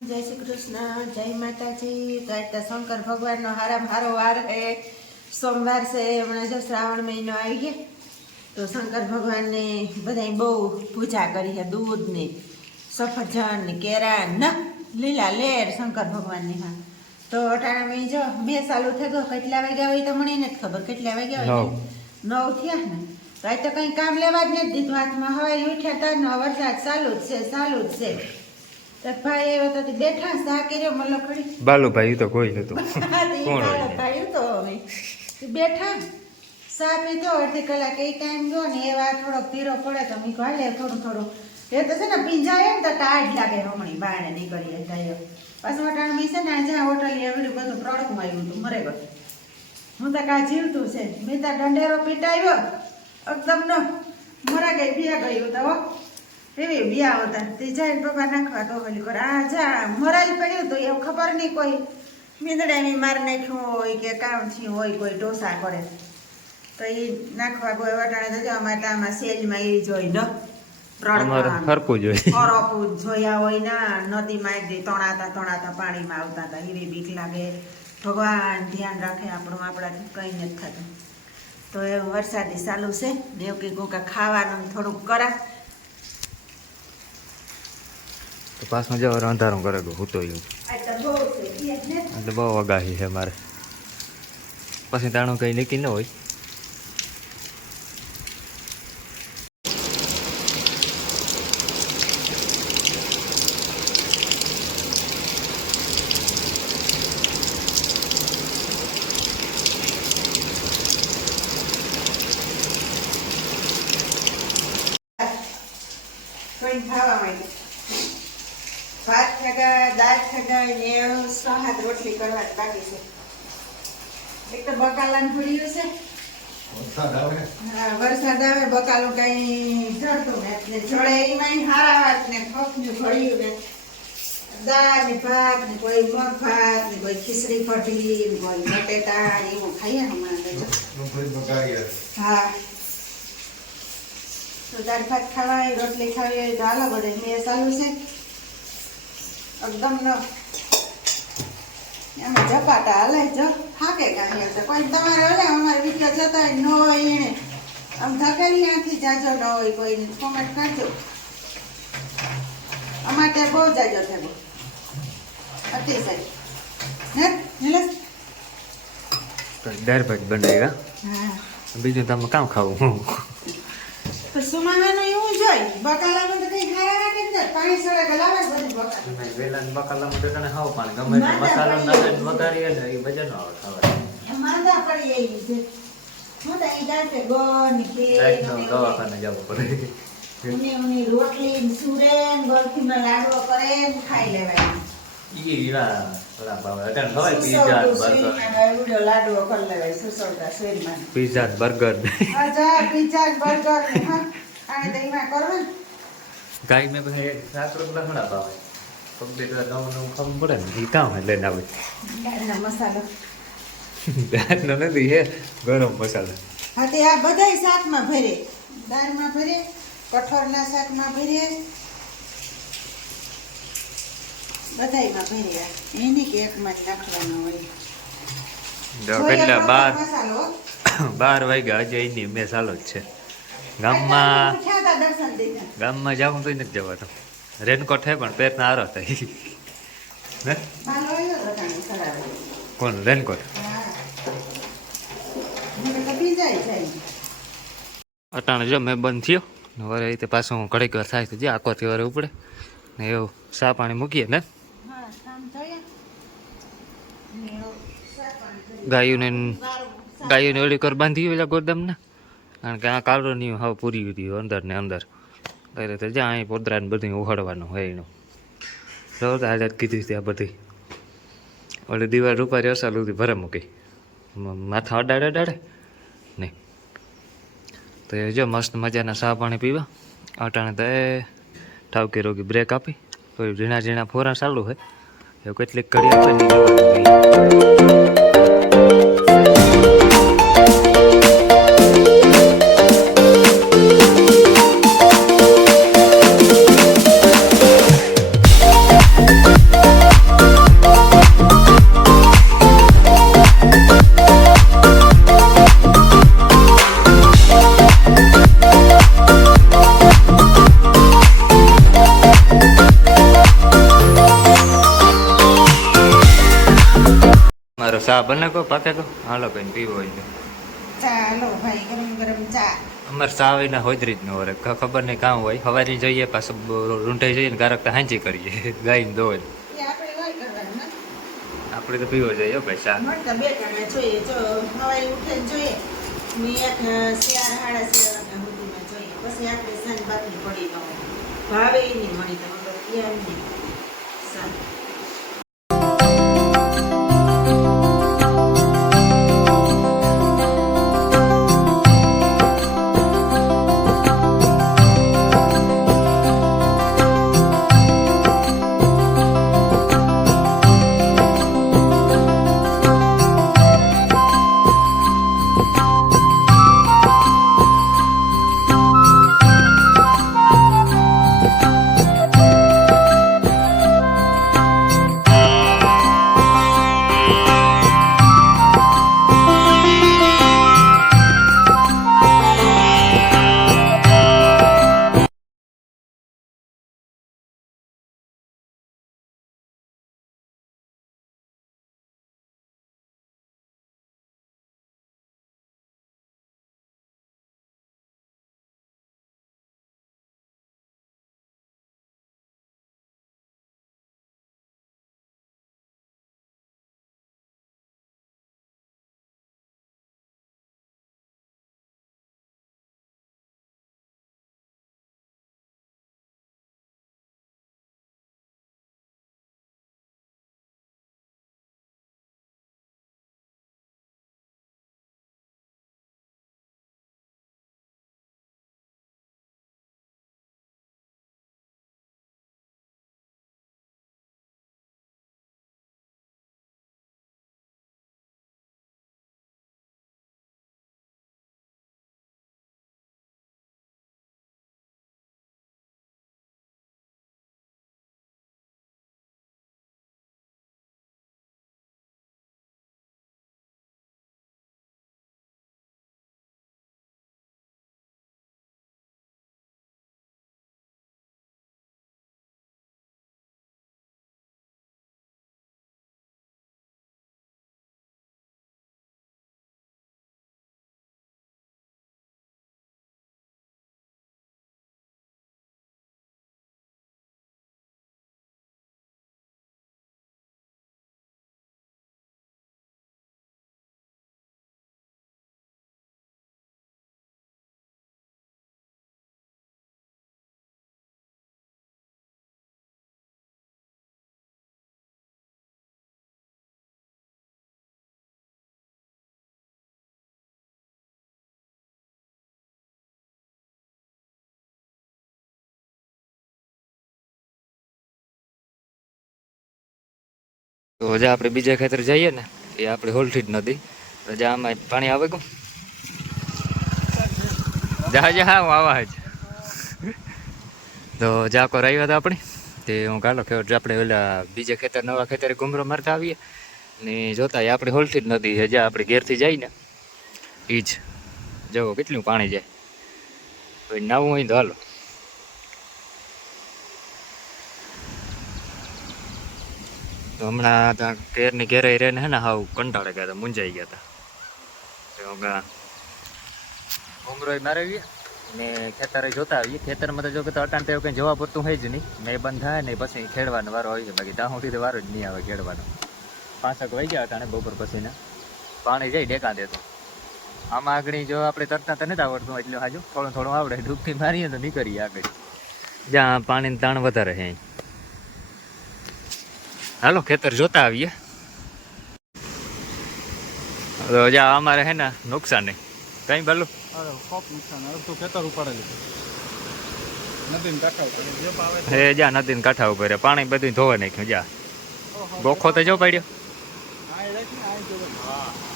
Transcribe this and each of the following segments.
जय श्री कृष्ण, जय माता जी। तो आज शंकर भगवान नो हाराम हारो वार है, सोमवार से हमने जो श्रावण महीनो आई है तो शंकर भगवान ने बधाई बहु पूजा करी है। दूध ने सफरजन ने केरा न लीला लेर शंकर भगवान ने। हाँ तो अटाणा में जो बे चालू थे गो કેટલા વાગ્યા હોય તો મને નથી ખબર કેટલા વાગ્યા હોય 9 થયા ને તો આ તો કઈ કામ લેવા જ નથી દીધું હાથમાં હવે ઉઠ્યા તા ને વરસાદ ચાલુ જ છે તો ભાઈ એવો તો બેઠા સા કર્યો મલો ખડી બાલુ ભાઈ તો કોઈ નતું કોણ ભાઈ તો બેઠા સા પીધો અડધી કલાક એ ટાઈમ ગયો ને એવા થોડોક ધીરો પડે તો મેં કહ્યું હાલે થોડું એ તો છે ને પીંજાય ને તો ટાઈટ લાગે હમણી બહાર નીકળીએ થાય પાછું વટાણ મી છે ને જ્યાં હોટલ એવડું બધું પ્રોડક્ટમાં આવ્યું હતું મરે ગયું હું તો કા જીવતું છે મેં તો દંડેરો પીટાવ્યો એકદમ નો મરા ગઈ બિયા ગયું તો એવી બિયા હતા તે જઈને પપ્પા નાખવા તો ઓલી કર આ જા મરાઈ પડ્યું તો એવું ખબર નહીં કોઈ મીંદડા એની માર નાખ્યું હોય કે કામ થયું હોય કોઈ ઢોસા કરે તો એ નાખવા કોઈ વટાણે તો જો અમારે આમાં સેલમાં એ જોઈ ન હરકું જોયા હોય ના નદીમાં એક તણાતા પાણીમાં આવતા હતા એવી બીક લાગે ભગવાન ધ્યાન રાખે આપણું આપણાથી કંઈ નથી થતું તો એ વરસાદી ચાલુ છે દેવકી ગોકા ખાવાનું થોડુંક કરા તો પાછમાં જવા અંધારું કરે હું તો એટલે બહુ આગાહી છે મારે પછી તાણું કઈ નક્કી ન હોય ખાવા માંડે ભાત ખગાય દાળ ખગાય ને સહાદ રોટલી કરવા બાકી છે એક તો બકાલાનું ભૂલ્યું છે વરસાદ આવે બકાલું કઈ જડતું ને એટલે જડે એમાં હારા વાત ને ફકનું ભળ્યું ને દાળ ને ભાત ને કોઈ મગ ભાત ને કોઈ ખીચડી કઢી ને કોઈ બટેટા એવું ખાઈએ હમણાં હા તો દાળ ભાત ખાવાય રોટલી ખાવી હોય તો હાલો બધે મેં ચાલુ છે એકદમ ન એમાં ઝપાટા હાલે જો થાકે કાંઈ તો કોઈ તમારે હાલે અમારે વિડીયો જતા હોય ન હોય એને આમ ધકેલી આંખી જાજો ન હોય કોઈને કોમેન્ટ કરજો અમારે ત્યાં બહુ જાજો થયો અતિશય હે નીલેશ દાળ ભાત બનાવ્યા હા બીજું તમે કામ ખાવું સુમાવાનું એવું જોઈ બકાલામાં તો કઈ ખાવા કે ને પાણી સળે ગલાવે બધી બકાલા વેલા બકાલામાં તો તને ખાવ પાણી ગમે તે મસાલો નાખે વઘારીએ ને એ મજા ન આવે ખાવા માંદા પડી એવી છે હું તો અહીં જાતે ગોળ કે દવાખાને જવું પડે ઉની રોટલી સુરેન ગોળખીમાં લાડવો કરે ખાઈ લેવાય ઈ વીરા થોડા ભાવે અત્યારે ખવાય પીઝા બર્ગર લાડવો કરી લેવાય સુસવતા શેરમાં પીઝા બર્ગર અજા પીઝા બર્ગર હા આને તો એમાં કરવા ગાય મેં ભાઈ સાકરો લખડા ભાવે કમ્પ્લીટ નવું ખબર પડે ને એ કામ એટલે ના હોય દાળનો મસાલો દાળનો નથી હે ગરમ મસાલા હા તે આ બધાય શાકમાં ભરે દાળમાં ભરે કઠોળના શાકમાં ભરે બધાયમાં ભર્યા એની કે એકમાં જ નાખવાનો હોય કેટલા 12 વાગ્યા હજી એની મેં ચાલો જ છે ગામમાં જાઉં તો નથી જવાતો રેનકોટ છે પણ પેરના હારો થાય કોણ રેનકોટ અટાણે જો મેં બંધ થયો વરે રીતે પાછું ઘડીક વાર થાય તો જે આખોથી વારે ઉપડે ને એવું ચા પાણી મૂકીએ ને ગાયોને ઓલી કર બાંધી પેલા ગોદામને કારણ કે આ કાળો નહીં હાવ પૂરી હતી અંદર ને અંદર કઈ રીતે જ્યાં અહીં પોદરાને બધું ઉહાડવાનું હોય એનું જોરદાર હાલત કીધી હતી આ બધી ઓલી દિવાળ રૂપારી અસલ સુધી ભરે મૂકી માથા અડાડે નહીં તો એ જો મસ્ત મજાના ચા પાણી પીવા અટાણે તો એ ઠાવકી રોગી બ્રેક આપી કોઈ ઝીણા ઝીણા ફોરા ચાલુ હોય એવું કેટલીક કરી આપે નહીં જવાનું ચા બને કહો પાકે કહો હાલો કઈ પીવો હોય તો ચાલો ભાઈ ગરમ ગરમ ચા. અમારે ચા હોય ને હોજરી જ ન હોય ખબર નહીં કામ હોય હવારી જોઈએ પાછું રૂંઢાઈ જઈએ ને કારક હાંચી કરીએ ગાઈને દોય એ આપણે વાય કરવાનું ને. આપણે તો પીવો જોઈએ ભાઈ ચા મળતા બે ટાણા જોઈએ જો હવાઈ ઉઠે જોઈએ ને એક શિયાળ હાડા શિયાળ સુધીમાં જોઈએ પછી આપણે સાંજ બાતરી પડી ન હોય ભાવે ય નહીં મળી તમે એમ નહીં સારું. તો હજા આપણે બીજા ખેતર જઈએ ને એ આપણે હોલથી જ નથી રજા આમાં પાણી આવે કહું જા હા હું આવા જ તો જાકો રહી હતા આપણી તે હું કાલો ખેડ આપણે ઓલા બીજા ખેતર નવા ખેતરે ઘૂમરો મારતા આવીએ ને જોતા એ આપણે હોલથી જ નથી હજા આપણે ઘેરથી જાય ને એ જ જવો કેટલું પાણી જાય પછી નાવું હોય તો હાલો તો હમણાં ત્યાં ઘેરની ઘેરાઈ રહીને હે ને હાવ કંટાળે ગયા હતા મૂંઝાઈ ગયા હતા ઘૂમરો મારાવીએ ને ખેતરે જોતા આવીએ ખેતરમાં તો જો કે તો અટાણ તેવું કંઈ જોવા પડતું હોય જ નહીં ને એ બંધ થાય ને પછી ખેડવાનો વારો આવી જાય બાકી ત્યાં સુધી તો વારો જ નહીં આવે ખેડવાનો 5 વાગી ગયા અટાણે બપોર પછીને પાણી જાય ડેકા દેતો આમાં આગળ જો આપણે તરતા તો નથી આવડતું એટલે હાજુ થોડું થોડું આવડે ડૂબથી મારીએ તો નીકળીએ આગળ જ્યાં પાણીનું તાણ વધારે છે અહીં હાલો ખેતર જોતા આવીએ તો જ્યાં અમારે હે ને નુકસાન નહીં કઈ ભલું હે જ્યાં નદીને કાંઠા ઉપર પાણી બધું ધોવા નાખ્યું જ્યાં ગોખો તો જો પડ્યો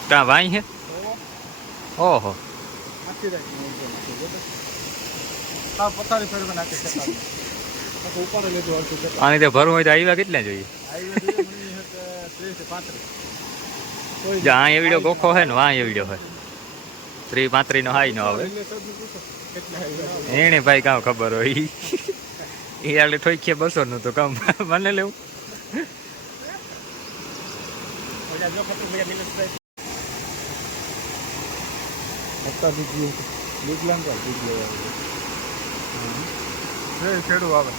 ત્યાં વાઈ હે ઓહો આની તો ભરવું હોય તો આવ્યા કેટલા જોઈએ જ્યાં એવડો ગોખો હોય ને વાં એવડો હોય 30-35 નો હાઈ નો આવે એને ભાઈ કામ ખબર હોય એ આપણે ઠોકીએ 200 નું તો કામ મને લેવું છેડું આવે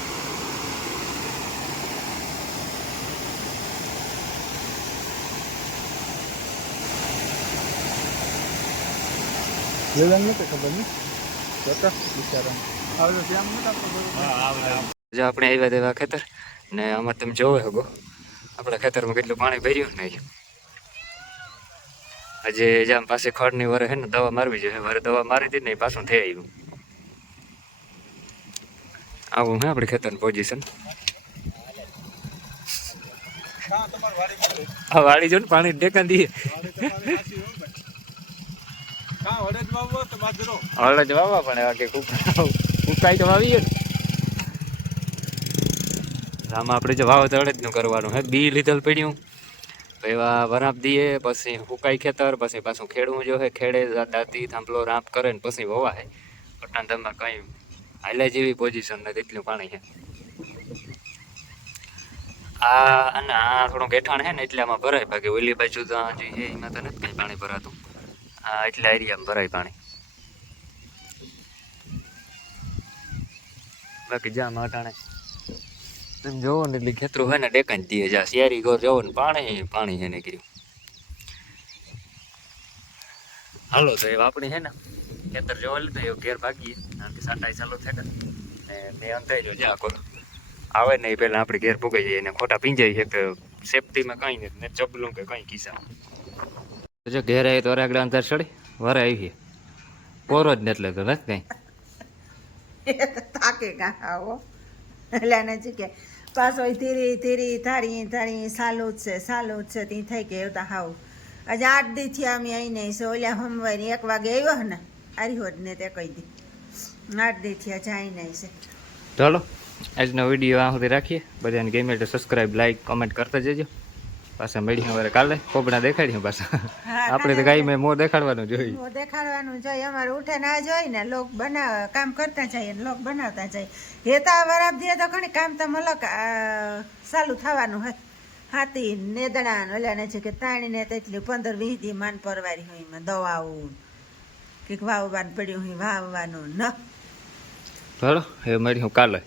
ખબર નહીં બિચારા આવે ત્યાં જો આપણે આવ્યા તેવા ખેતર ને આમાં તમે જોવો હગો આપણા ખેતરમાં કેટલું પાણી ભર્યું ને આજે જામ પાસે ખડની વરે હે ને દવા મારવી જોઈએ વરે દવા મારી હતી ને એ પાછું થઈ આવ્યું આવું હે આપણે ખેતરની પોઝિશન હા વાડી જો ને પાણી ડેકા દઈએ હળદ વાવવા પણ એવા કે કુકાઈ તો વાવીએ ને આમાં આપણે જો વાવ તો અડદનું કરવાનું હે બી લીધેલ પડ્યું એવા વરાપ દઈએ પછી હુકાઈ ખેતર પછી પાછું ખેડવું જો હે ખેડે દાંતી થાંભલો રાંપ કરે ને પછી વવાય પટાણ તમે કંઈ હાલે જેવી પોઝિશન નથી એટલું પાણી છે આ અને આ થોડું ગેઠાણ છે ને એટલે આમાં ભરાય બાકી ઓલી બાજુ તો જે છે એમાં તો નથી કંઈ પાણી ભરાતું આ એટલા એરિયામાં ભરાય પાણી બાકી જ્યાં અટાણે તમે જોવો ને એટલે ખેતરું હોય ને ડેકાઈ દઈએ જા શિયારી ઘર જોવો ને પાણી છે નીકળ્યું હાલો તો એ આપણી છે ને ખેતર જોવા લીધું એવું ઘેર ભાગીએ કારણ કે સાટાઈ ચાલુ થાય ને મેં અંધાઈ જો જા કરો આવે ને એ પહેલાં આપણે ઘેર ભૂગાઈ જઈએ ને ખોટા પીંજાઈ છે કે સેફટીમાં કંઈ નથી ને ચપલું કે કંઈ કિસ્સા જો ઘેર આવી તો આગળ અંધાર ચડી વરે આવીએ પોરો જ ને એટલે તો નથી કંઈ થાકે કાં આવો એટલે એને શું કે પાછો ધીરી ધીરી થાળી સાલું જ છે તે થઈ કે એવું તો હાવ આજે 8 દી થયા અમે આવીને છે ઓલા સોમવારે 1 વાગે આવ્યો ને આર્યો જ ને તે કહી દી 8 દી થયા જાય નહીં છે ચાલો આજનો વિડીયો આ સુધી રાખીએ બધાને ગમે તો સબસ્ક્રાઈબ લાઈક કમેન્ટ કરતા જજો પાછા મળીએ હવે કાલે કોબડા દેખાડીએ પાછા આપણે તો ગાય મેં મોં દેખાડવાનું જોઈએ અમારે ઉઠે ના જોઈ ને લોક બનાવે કામ કરતા જાય ને લોક બનાવતા જાય હેતા વરાપ દે તો ઘણી કામ તો મલક ચાલુ થવાનું હોય હાથી નેદણા ઓલાને છે કે તાણીને તેટલી 15-20 દી માન પરવારી હોય એમાં દવાઓ કંઈક વાવવાનું પડ્યું હોય વાવવાનું ન ચાલો એ મળીએ કાલે